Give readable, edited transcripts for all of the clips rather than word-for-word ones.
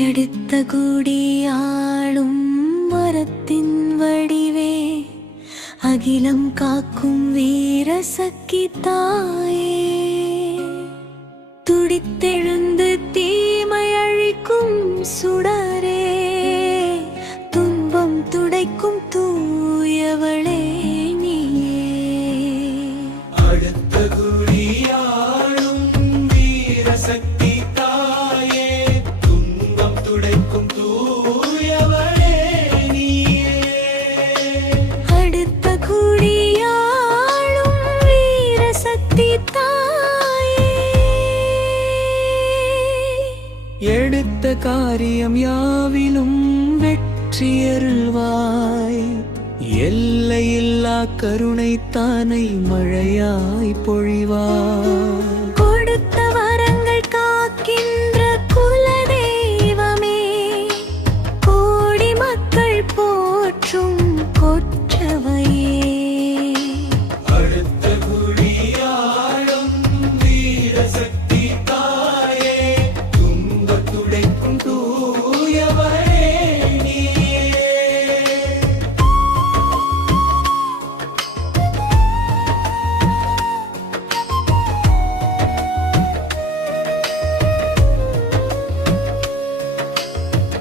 எடுத்த குடியாளும் மரத்தின் வடிவே, அகிலம் காக்கும் வீர சக்கி தாயே. துடித்தெழுந்து தீமை அழிக்கும் சுடரே, துன்பம் துடைக்கும் தூயவளே நீயே. அடுத்த குடியாளும் வீர சக்தி தாயே, துன்பம் துடைக்கும் தூயவளே நீயே. அடுத்த குடியாளும் வீர சக்தி தாயே. எடுத்த காரியம் யாவிலும் வெற்றியருள்வாய், எல்லையில்லா கருணை தானை மழையாய் பொழிவாய். கொடுத்த வரங்கள் காக்கின்ற குலதெய்வமே, கோடி மக்கள் போற்றும் கொற்றவையே. அடுத்த குடியாளும் வீர சக்தி தாயே, துன்பம் துடைக்கும் தூயவளே நீயே.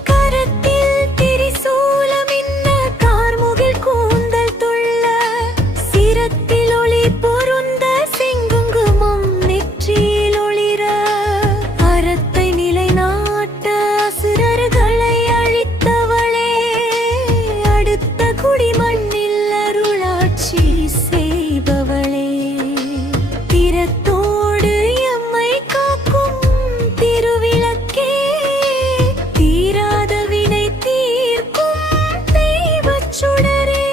கரத்தில் திரிசூலமின்ன கார்முகில் கூந்தல் துள்ள, சிரத்தில் ஒளி பொருந்த செங்குங்குமம் நெற்றியில் ஒளிர, அறத்தை நிலைநாட்ட அசுரர்களை அழித்தவளே. அடுத்த குடிமண்ணில் அருளாட்சி செய்பவளே, திறத்தோடு எம்மை காக்கும் திருவிளக்கே, தீராத வினை தீர்க்கும் தெய்வச் சுடரே.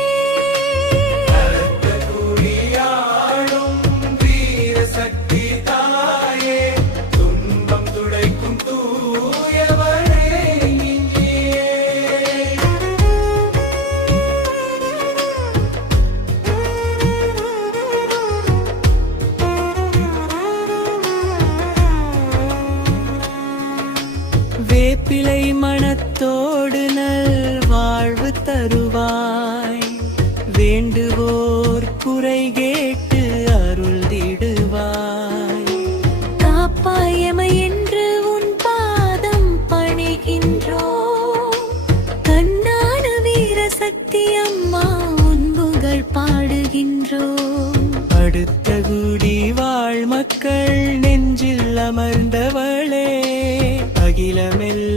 அடுத்த குடியாளும் வீர சக்தி தாயே, துன்பம் துடைக்கும் தூயவளே நீயே. வேப்பிலை மணத்தோடு நல் வாழ்வு தருவாய், வேண்டுவோர் குறை கேட்டு அருள்திடுவாய். காப்பாயமை என்று உன் பாதம் பணிகின்றோம், கண்ணான வீர சக்தி அம்மா உன் புகழ் பாடுகின்றோம். அடுத்த குடி வாழ் மக்கள் நெஞ்சில் அமர்ந்தவளே, அகிலமெல்லாம்